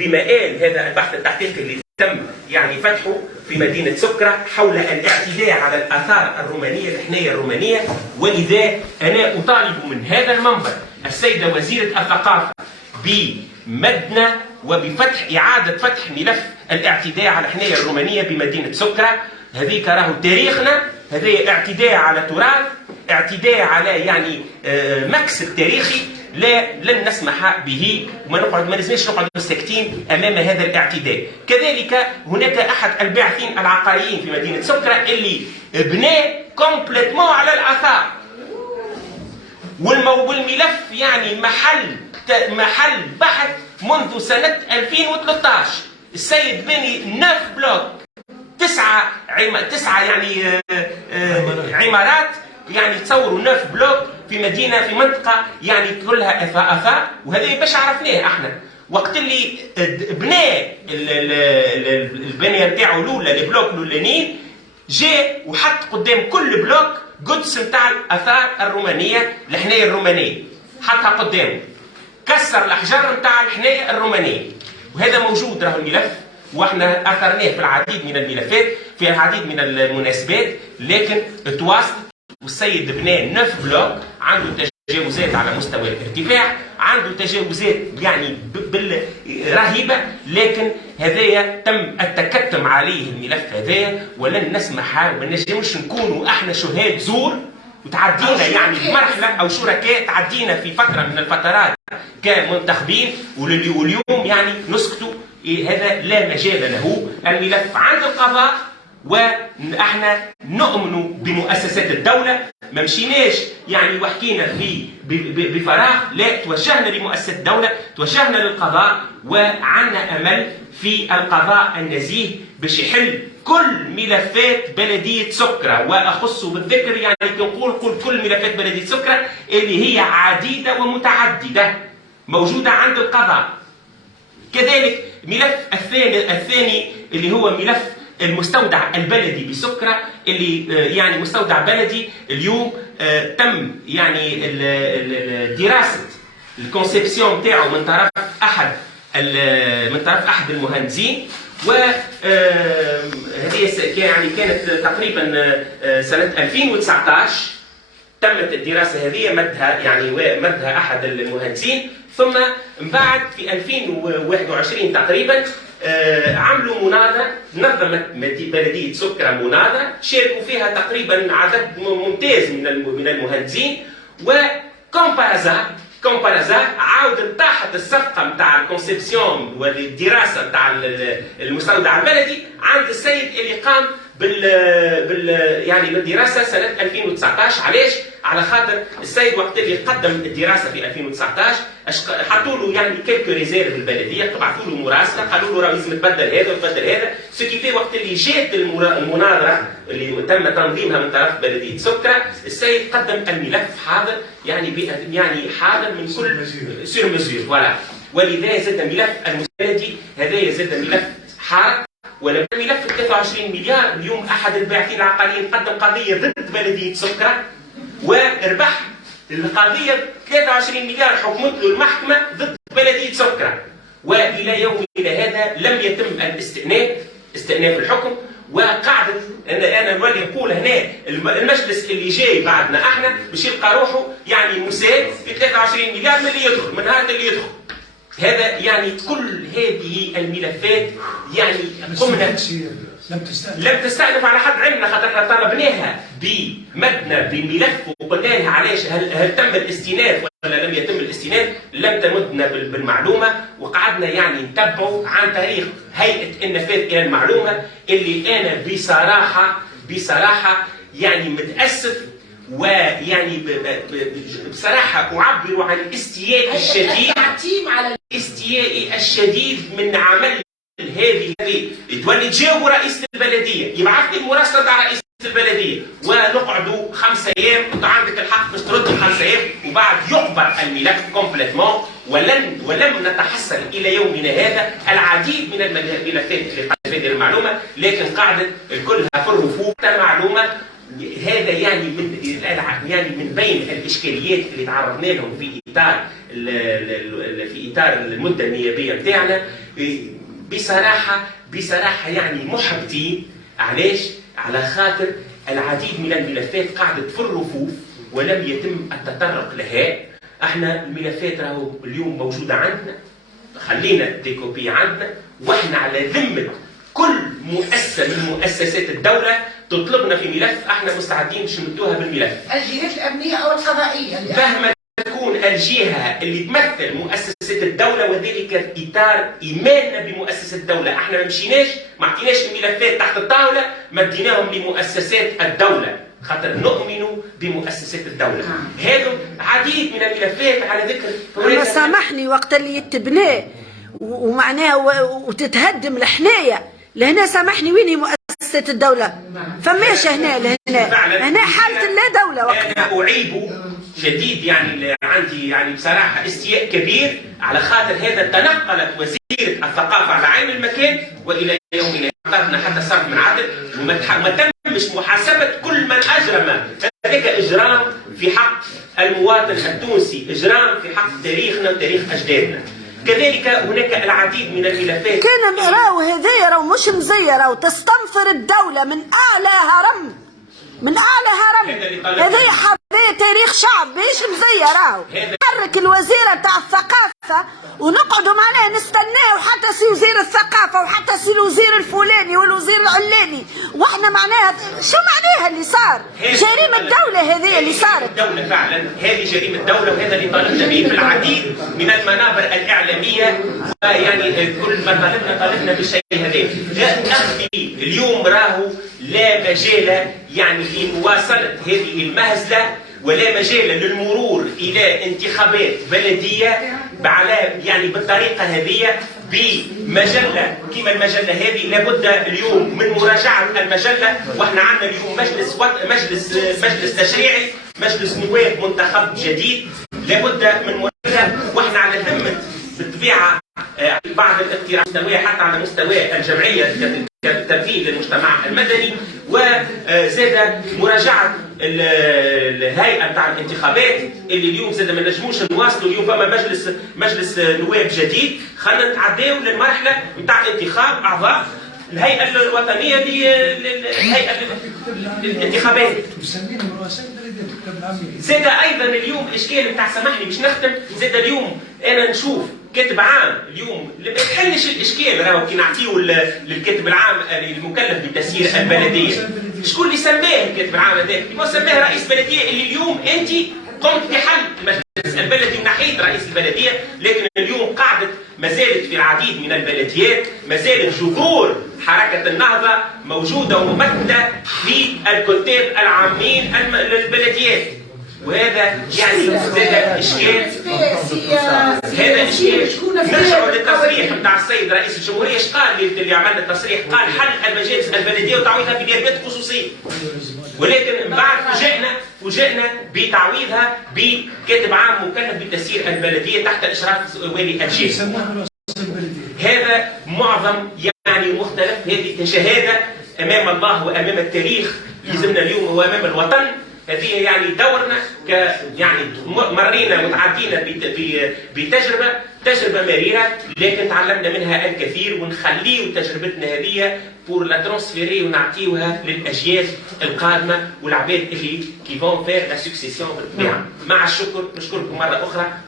بمآل هذا البحث التحقيقي اللي تم يعني فتحه في مدينة سكرة حول الاعتداء على الآثار الرومانية الحنية الرومانية. ولذا أنا أطالب من هذا المنبر السيدة وزيرة الثقافة بمدنى وبفتح إعادة فتح ملف الاعتداء على الحنية الرومانية بمدينة سكرة. هذيك راهو تاريخنا، هذا اعتداء على تراث، اعتداء على يعني مكسب تاريخي لن نسمح به، ما لازمش نقعد ساكتين امام هذا الاعتداء. كذلك هناك احد الباحثين العقاريين في مدينه سكرة اللي بنى كومبليتمون على الاثار، والملف يعني محل بحث منذ سنه 2013. السيد بني 9 بلوك، تسعة يعني عمارات، يعني تصوروا 9 بلوك في مدينه في منطقه يعني كلها اثار. وهذا باش عرفناه احنا وقت اللي بنى البنيه نتاعو الاولى، البلوك الاولانيين، جاء وحط قدام كل بلوك قدس نتاع الاثار الرومانيه، الحنايه الرومانيه، حطها قدامه، كسر الاحجار نتاع الحنايه الرومانيه. وهذا موجود راهو الملف، واحنا اثرناه في العديد من الملفات في العديد من المناسبات، لكن تواصل. والسيد بنى 9 بلوك، عنده تجاوزات على مستوى الارتفاع، عنده تجاوزات يعني رهيبه، لكن هذايا تم التكتم عليه الملف هذايا، ولن نسمح وما نجمش نكونوا احنا شهاد زور وتعدينا يعني مرحله او شركاء، تعدينا في فتره من الفترات كمنتخبين واليوم يعني نسكتوا. هذا لا مجال له. الملف عند القضاء، واحنا نؤمن بمؤسسات الدوله، ما مشيناش يعني وحكينا بفراغ، لا، توجهنا لمؤسسات الدوله، توجهنا للقضاء، وعندنا امل في القضاء النزيه باش يحل كل ملفات بلديه سكرة. واخص بالذكر يعني نقول كل ملفات بلديه سكرة اللي هي عديده ومتعدده موجوده عند القضاء. كذلك ملف الثاني اللي هو ملف المستودع البلدي بسكرة، اللي يعني مستودع بلدي اليوم تم يعني دراسة الكونسيبسيون تاعو من طرف احد المهندسين. وهذه يعني كانت تقريبا سنة 2019 تمت الدراسة هذه، مدها احد المهندسين. ثم من بعد في 2021 تقريبا عملوا مناظرة، نظمت بلدية سكرة مناظرة شاركوا فيها تقريبا عدد ممتاز من المهندسين. وكومبارازا عاود طاحت الصفقة نتاع الكونسيبسيون والدراسة نتاع المستودع البلدي عند السيد اللي قام يعني بالدراسة سنة 2019. علاش؟ على خاطر السيد وقت اللي قدم الدراسة في 2019 حطوا له يعني كيلك ريزيرف البلدية، بعثوا له مراسلة قالوا له راه لازم تبدل هذا وتبدل هذا. سكيفي وقت اللي جات المناظرة اللي تم تنظيمها من طرف بلدية سكرة، السيد قدم الملف حاضر يعني حاضر من كل سير مزير فوالا. ولذا زاد ملف المساندي هذايا زاد ملف حار. ولما ملف 23 مليار اليوم احد الباحثين العقاريين قدم قضيه ضد بلديه سكرة وربح القضيه 23 مليار حكمت له المحكمه ضد بلديه سكرة. والى يومنا هذا لم يتم استئناف الحكم. وقاعده انا نولي نقول هنا المجلس اللي جاي بعدنا احنا باش يلقى روحه يعني مساعد في 23 مليار من اللي يدخل من هذا اللي يدخل. هذا يعني كل هذه الملفات يعني قمنا لم تستأنف على حد علمنا، خاطر احنا طلبناها بمدنا بملف وقلنا لها علاش هل تم الاستئناف ولا لم يتم الاستئناف، لم تمدنا بالمعلومه. وقعدنا يعني نتبعوا عن طريق هيئه النفاذ الى المعلومه اللي انا بصراحه يعني متاسف، ويعني بصراحه اعبر عن استيائي الشديد من عمل هذه تولي تجاوبوا رئيس البلديه، يبعث لي المراسله تاع رئيس البلديه ونقعدوا 5 ايام، انت عندك الحق باش ترد ال5 ايام، وبعد يعبر الملف كومبليتمون. ولم نتحصل الى يومنا هذا العديد من الملفات اللي قد تفيد المعلومه، لكن قاعده كلها في الرفوف المعلومه. هذا يعني من بين الاشكاليات اللي تعرضنا لهم في اطار المده النيابيه نتاعنا. بصراحه يعني محبطين. علاش؟ على خاطر العديد من الملفات قاعدة في الرفوف ولم يتم التطرق لها. احنا الملفات راهو اليوم موجودة عندنا، خلينا ديكوبي عندنا، واحنا على ذمة كل مؤسسة من مؤسسات الدولة تطلبنا في ملف احنا مستعدين باش نمدوها بالملف. الجهات الأمنية أو القضائية مهما تكون الجهة اللي تمثل مؤسسة الدولة، وذلك في إطار إيماننا بمؤسسة الدولة. احنا ما عطيناش الملفات تحت الطاولة، مديناهم لمؤسسات الدولة خاطر نؤمن بمؤسسات الدولة. هذا عديد من الملفات على ذكر. أنا سامحني وقت اللي يتبنى ومعناها وتتهدم الحناية لهنا، سامحني وين هي مؤسسة الدولة؟ فماش هنا حالة لا دولة وقتها. أنا أعيب شديد يعني عندي يعني بصراحة استياء كبير على خاطر هذا تنقلت وزيرة الثقافة على عين المكان، وإلى يومنا هذا حتى صار من عدل وما تمش محاسبة كل من أجرم. هذاك إجرام في حق المواطن التونسي، إجرام في حق تاريخنا وتاريخ أجدادنا. كذلك هناك العديد من الملفات. كان راهو هذايا راهو مش مزية، راهو تستنفر الدولة من أعلى هرم، من أعلى هرم. هذايا حذايا تاريخ شعب ماهيش مزية. راهو حرك الوزيرة تاع الثقافة ونقعدوا معناها نستناو حتى سي وزير الثقافة وحتى سي الوزير الفلاني والوزير العلاني، واحنا معناها شو معناها اللي صار؟ جريمة الدولة هذه اللي صارت. الدولة فعلا هذه جريمة الدولة، وهذا اللي طالبنا به في العديد من المنابر الإعلامية. يعني كل ما طالبنا بالشيء هذا. أخي اليوم راهو لا مجال يعني لمواصلة هذه المهزلة، ولا مجال للمرور إلى انتخابات بلدية يعني بالطريقة هذه بمجلة كما المجلة هذه. لابد اليوم من مراجعة المجلة، واحنا عندنا اليوم مجلس تشريعي، مجلس نواب منتخب جديد، لابد من مراجعة. واحنا على ذمة بالطبيعة بعض الاقتراح مستوى حتى على مستوى الجمعية كتمثيل للمجتمع المدني، وزاد مراجعة الهيئة تاع الانتخابات اللي اليوم زاد ما نجموش نواصلوا. اليوم فما مجلس نواب جديد، خلينا نتعداو للمرحلة نتاع انتخاب أعضاء الهيئة الوطنية للهيئة الانتخابات. زاد أيضا اليوم الإشكال نتاع سامحني باش نختم. زاد اليوم أنا نشوف كاتب عام اليوم ما يحلش الاشكال. راهو كي نعطيو للكاتب العام المكلف بتسيير البلديه، شكون اللي سماه الكاتب العام هذاك؟ اللي سماه رئيس بلديه، اللي اليوم انت قمت بحل المجلس البلدي ونحيت رئيس البلديه. لكن اليوم قاعدة ما زالت في العديد من البلديات، ما زالت جذور حركه النهضه موجوده وممثله في الكتاب العامين للبلديات. وهذا يعني زاد اشكال. هذا اشكال. نرجعوا للتصريح نتاع السيد رئيس الجمهوريه. ايش قال اللي عملنا التصريح؟ قال حل المجالس البلديه وتعويضها بنيابات خصوصيه. ولكن من بعد فوجئنا بتعويضها بكاتب عام مكلف بتسيير البلديه تحت اشراف والي الجيش. هذا معظم يعني مختلف. هذه شهاده امام الله وامام التاريخ يلزمنا اليوم وامام الوطن. هذه يعني دورنا يعني مرينا وتعدينا بتجربة مريرة، لكن تعلمنا منها الكثير، ونخليو تجربتنا هذه بور لا ترانسفيري ونعطيوها للأجيال القادمة والعباد اللي كي فون فير لا سكسيسيون بالطبيعة. مع الشكر نشكركم مرة أخرى.